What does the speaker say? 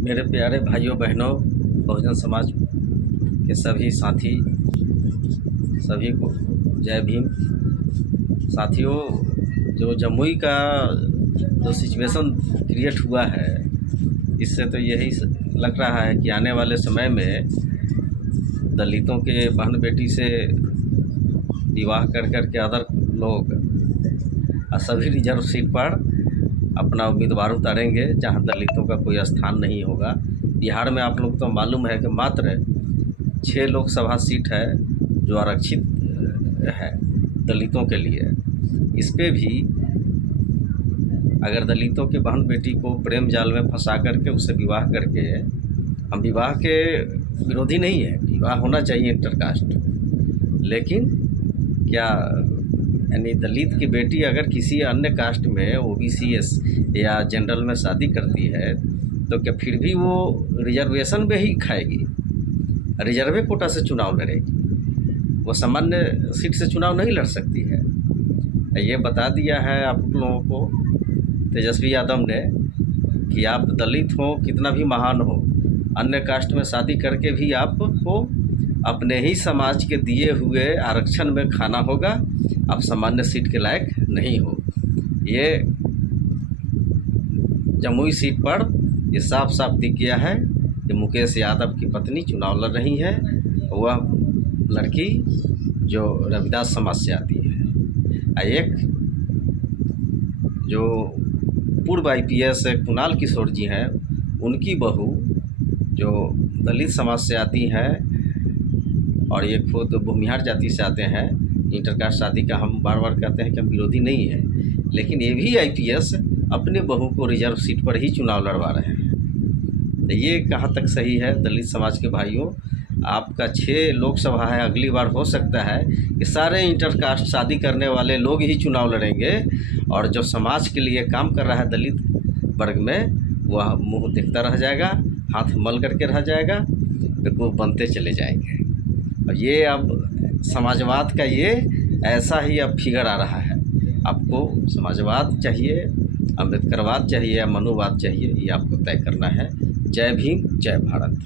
मेरे प्यारे भाइयों बहनों, बहुजन समाज के सभी साथी, सभी को जय भीम। साथियों, जो जमुई का जो सिचुएशन क्रिएट हुआ है, इससे तो यही लग रहा है कि आने वाले समय में दलितों के बहन बेटी से विवाह कर के अदर लोग सभी रिजर्व सीट पर अपना उम्मीदवार उतारेंगे, जहां दलितों का कोई स्थान नहीं होगा। बिहार में आप लोग तो मालूम है कि मात्र 6 लोकसभा सीट है जो आरक्षित है दलितों के लिए। इस पे भी अगर दलितों के बहन बेटी को प्रेम जाल में फंसा करके उससे विवाह करके, हम विवाह के विरोधी नहीं है, विवाह होना चाहिए इंटरकास्ट, लेकिन क्या यानी दलित की बेटी अगर किसी अन्य कास्ट में ओबीसी एस या जनरल में शादी करती है तो क्या फिर भी वो रिजर्वेशन में ही खाएगी? रिजर्वे कोटा से चुनाव लड़ेगी, वो सामान्य सीट से चुनाव नहीं लड़ सकती है। ये बता दिया है आप लोगों को तेजस्वी यादव ने कि आप दलित हो, कितना भी महान हो, अन्य कास्ट में शादी करके भी आपको अपने ही समाज के दिए हुए आरक्षण में खाना होगा, आप सामान्य सीट के लायक नहीं हो। ये जमुई सीट पर ये साफ साफ दिख गया है कि मुकेश यादव की पत्नी चुनाव लड़ रही है। वह लड़की जो रविदास समाज से आती है। एक जो पूर्व आईपीएस कुणाल किशोर जी हैं, उनकी बहू जो दलित समाज से आती हैं और ये खुद भूमिहार जाति से आते हैं। इंटरकास्ट शादी का हम बार बार कहते हैं कि हम विरोधी नहीं है, लेकिन ये भी आईपीएस अपने बहू को रिजर्व सीट पर ही चुनाव लड़वा रहे हैं। तो ये कहाँ तक सही है? दलित समाज के भाइयों, आपका 6 लोकसभा है, अगली बार हो सकता है कि सारे इंटरकास्ट शादी करने वाले लोग ही चुनाव लड़ेंगे और जो समाज के लिए काम कर रहा है दलित वर्ग में, वह मुँह देखता रह जाएगा, हाथ मल करके रह जाएगा, बेवकूफ़ बनते चले जाएंगे। और ये अब समाजवाद का ये ऐसा ही अब फिगर आ रहा है। आपको समाजवाद चाहिए, अम्बेडकरवाद चाहिए या मनुवाद चाहिए, ये आपको तय करना है। जय भीम, जय भारत।